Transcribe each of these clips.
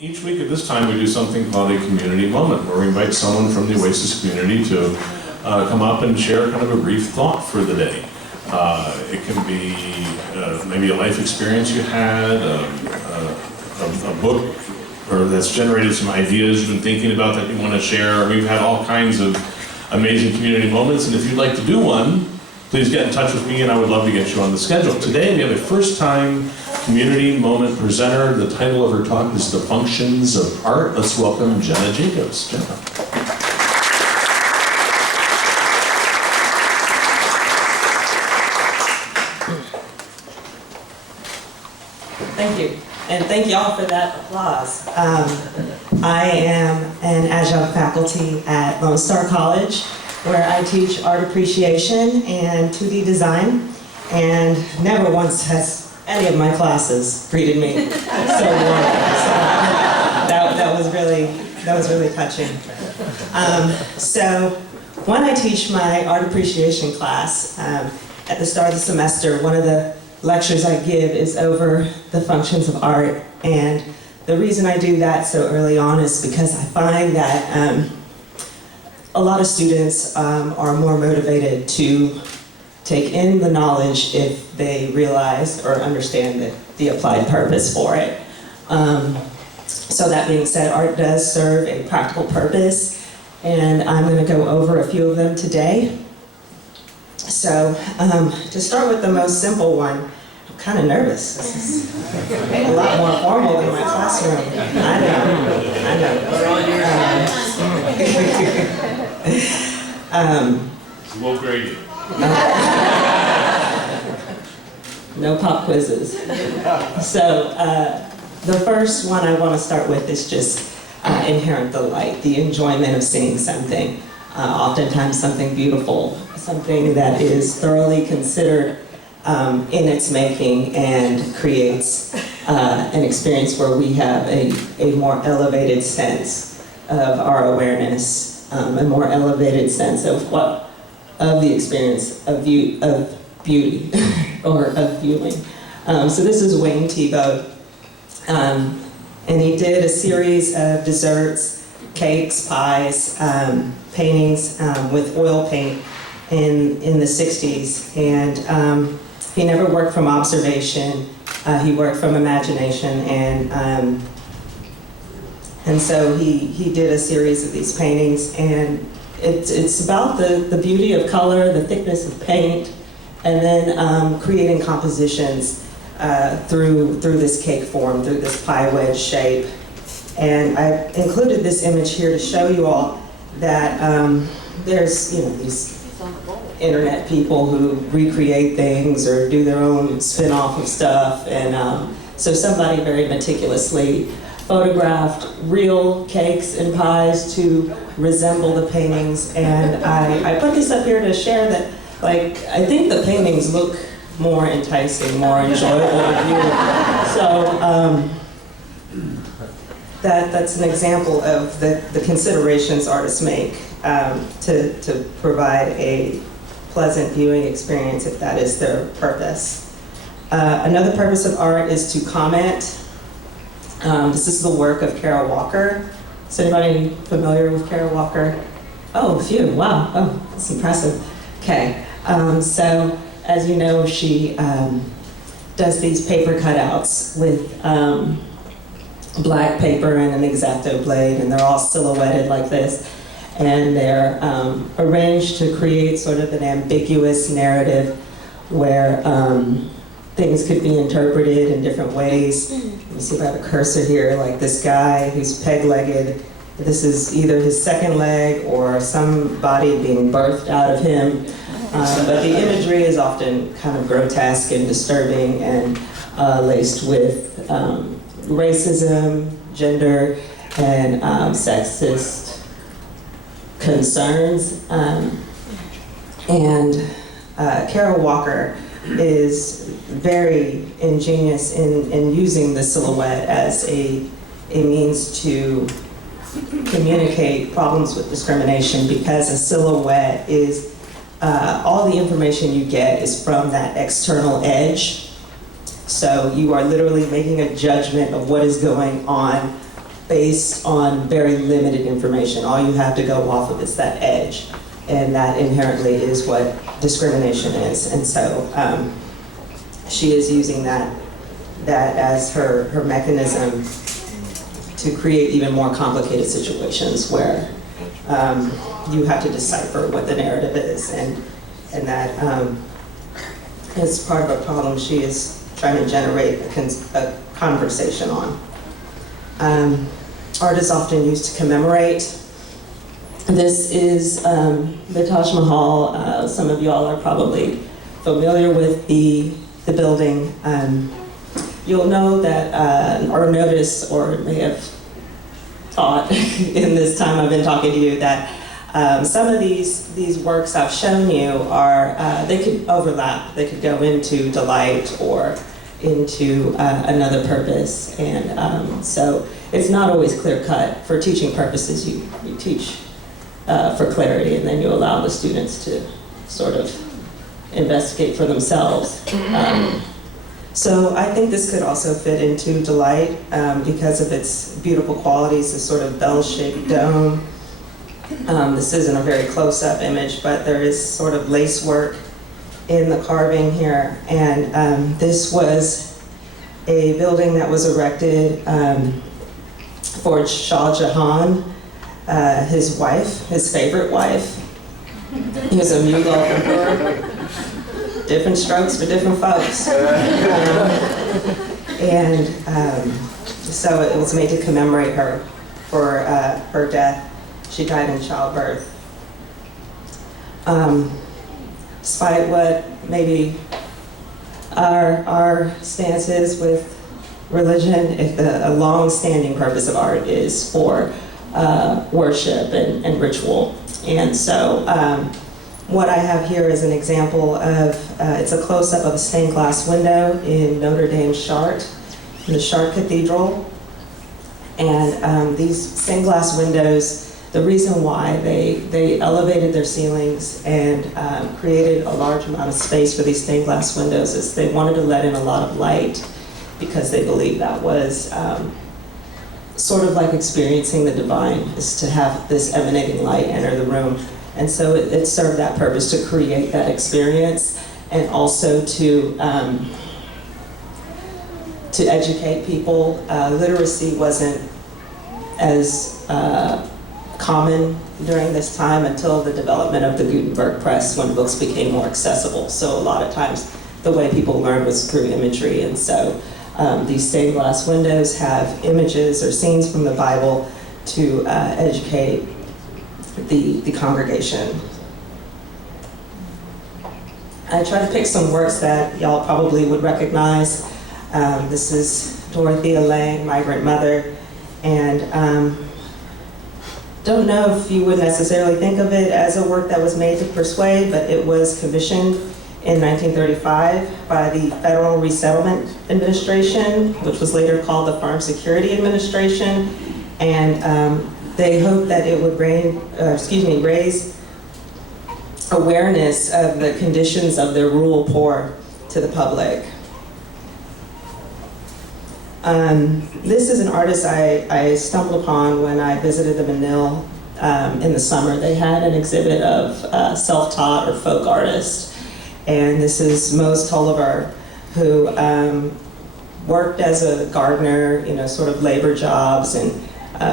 Each week at this time we do something called a community moment, where we invite someone from the Oasis community to come up and share kind of a brief thought for the day. It can be maybe a life experience you had, a book or that's generated some ideas you've been thinking about that you want to share. We've had all kinds of amazing community moments, and if you'd like to do one, please get in touch with me and I would love to get you on the schedule. Today we have a first-time community moment presenter. The title of her talk is The Functions of Art. Let's welcome Jenna Jacobson. Jenna. Thank you, and thank y'all for that applause. I am an adjunct faculty at Lone Star College, where I teach art appreciation and 2D design, and never once has any of my classes greeted me so warmly. So that was really touching. So when I teach my art appreciation class, at the start of the semester, one of the lectures I give is over the functions of art, and the reason I do that so early on is because I find that a lot of students are more motivated to take in the knowledge if they realize or understand the applied purpose for it. So that being said, art does serve a practical purpose, and I'm going to go over a few of them today. So to start with the most simple one, I'm kind of nervous. This is a lot more formal than my classroom. I know. We'll grade you. No pop quizzes. So the first one I want to start with is just inherent delight, the enjoyment of seeing something. Oftentimes something beautiful, something that is thoroughly considered in its making and creates an experience where we have a more elevated sense of our awareness, a more elevated sense of the experience of beauty or of viewing. So this is Wayne Thiebaud, and he did a series of desserts, cakes, pies, paintings with oil paint in the 60s, and he never worked from observation. He worked from imagination, and so he did a series of these paintings, and it's about the beauty of color, the thickness of paint, and then creating compositions through this cake form, through this pie wedge shape. And I included this image here to show you all that there's these internet people who recreate things or do their own spin-off of stuff, and so somebody very meticulously photographed real cakes and pies to resemble the paintings, and I put this up here to share that, I think the paintings look more enticing, more enjoyable to view. So that's an example of the considerations artists make to provide a pleasant viewing experience if that is their purpose. Another purpose of art is to comment. This is the work of Kara Walker. Is anybody familiar with Kara Walker? Oh, a few, wow, oh, that's impressive. Okay, so as you know, she does these paper cutouts with black paper and an X-Acto blade, and they're all silhouetted like this. And they're arranged to create sort of an ambiguous narrative where things could be interpreted in different ways. Let me see if I have a cursor here, like this guy who's peg-legged. This is either his second leg or somebody being birthed out of him. But the imagery is often kind of grotesque and disturbing and laced with racism, gender, and sexist concerns. And Kara Walker is very ingenious in using the silhouette as a means to communicate problems with discrimination, because a silhouette is all the information you get is from that external edge. So you are literally making a judgment of what is going on based on very limited information. All you have to go off of is that edge, and that inherently is what discrimination is. And so she is using that as her mechanism to create even more complicated situations where you have to decipher what the narrative is, and that is part of a problem she is trying to generate a conversation on. Art is often used to commemorate. This is Natasha Mahal. Some of y'all are probably familiar with the building. You'll know that, or notice, or may have thought in this time I've been talking to you, that some of these works I've shown you are, they could overlap. They could go into delight or into another purpose. And so it's not always clear cut. For teaching purposes, you teach for clarity, and then you allow the students to sort of investigate for themselves. So I think this could also fit into delight because of its beautiful qualities, this sort of bell-shaped dome. This isn't a very close-up image, but there is sort of lace work in the carving here. And this was a building that was erected for Shah Jahan, his wife, his favorite wife. He was a Mughal emperor. Different strokes for different folks. So it was made to commemorate her for her death. She died in childbirth. Despite what maybe our stance is with religion, if a long-standing purpose of art is for worship and ritual. And so what I have here is an example of, it's a close-up of a stained glass window in Notre Dame Chartres, in the Chartres Cathedral. And these stained glass windows, the reason why they elevated their ceilings and created a large amount of space for these stained glass windows is they wanted to let in a lot of light, because they believed that was sort of like experiencing the divine, is to have this emanating light enter the room. And so it served that purpose, to create that experience, and also to educate people. Literacy wasn't as common during this time until the development of the Gutenberg press, when books became more accessible. So a lot of times the way people learned was through imagery. And so these stained glass windows have images or scenes from the Bible to educate the congregation. I tried to pick some works that y'all probably would recognize. This is Dorothea Lange, Migrant Mother, and don't know if you would necessarily think of it as a work that was made to persuade, but it was commissioned in 1935 by the Federal Resettlement Administration, which was later called the Farm Security Administration, and they hoped that it would raise awareness of the conditions of the rural poor to the public. This is an artist I stumbled upon when I visited the Manil in the summer. They had an exhibit of self-taught or folk artists. And this is Mose Olivar, who worked as a gardener, sort of labor jobs, and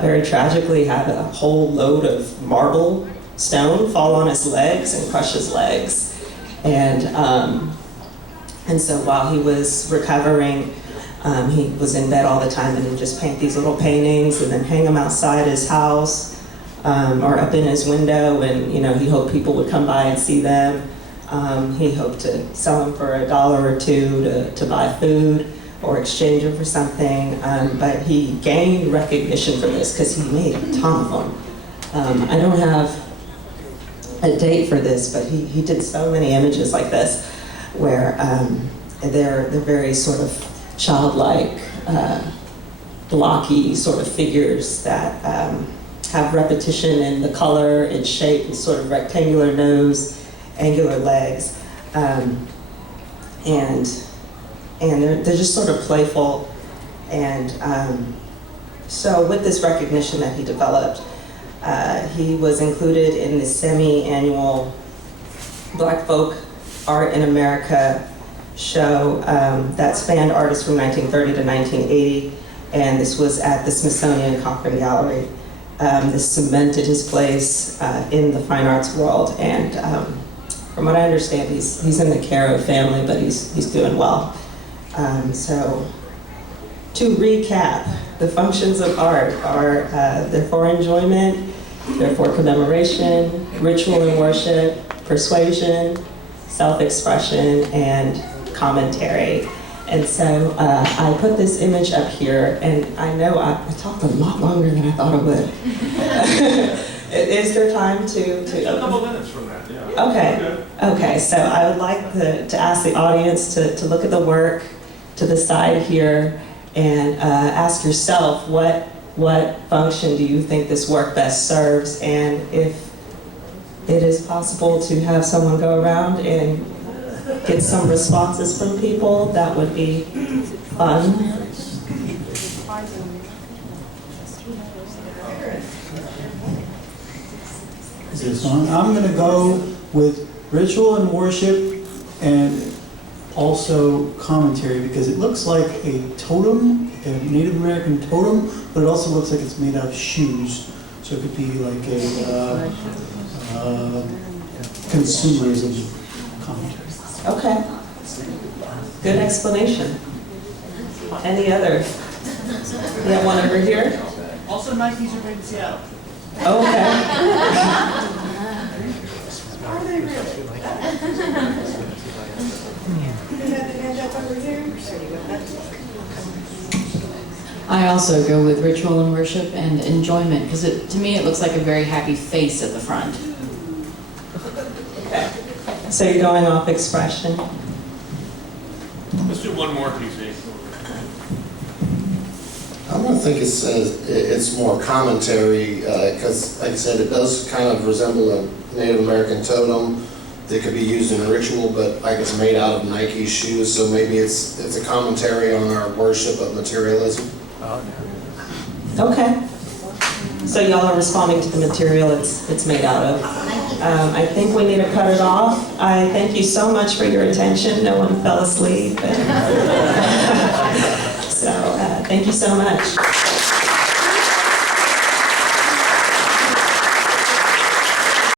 very tragically had a whole load of marble stone fall on his legs and crush his legs. And so while he was recovering, he was in bed all the time, and he'd just paint these little paintings and then hang them outside his house or up in his window, and he hoped people would come by and see them. He hoped to sell them for $1 or $2 to buy food or exchange them for something, but he gained recognition for this because he made a ton of them. I don't have a date for this, but he did so many images like this where they're very sort of childlike, blocky sort of figures that have repetition in the color and shape, and sort of rectangular nose, angular legs, and they're just sort of playful and So with this recognition that he developed, he was included in the semi-annual Black Folk Art in America show that spanned artists from 1930 to 1980, and this was at the Smithsonian Cochrane Gallery. This cemented his place in the fine arts world, and from what I understand, he's in the Caro family, but he's doing well. So to recap, the functions of art are they're for enjoyment, they're for commemoration, ritual and worship, persuasion, self-expression, and commentary. And so I put this image up here, and I know I talked a lot longer than I thought I would. Is there time to A couple minutes from that, yeah. Okay. Okay, so I would like to ask the audience to look at the work to the side here and ask yourself what function do you think this work best serves, and if it is possible to have someone go around and get some responses from people, that would be fun. Is this on? I'm going to go with ritual and worship and also commentary, because it looks like a totem, a Native American totem, but it also looks like it's made out of shoes. So it could be like a consumerism commentary. Okay. Good explanation. Any other? We have one over here. Also, Nikes are made in Seattle. Okay. Are they really? I also go with ritual and worship and enjoyment, because to me it looks like a very happy face at the front. Okay. So you're going off expression. Let's do one more, PC. I'm gonna think it's more commentary, because like I said, it does kind of resemble a Native American totem that could be used in a ritual, but like it's made out of Nike shoes, so maybe it's a commentary on our worship of materialism. Okay. So y'all are responding to the material it's made out of. I think we need to cut it off. I thank you so much for your attention. No one fell asleep. So thank you so much.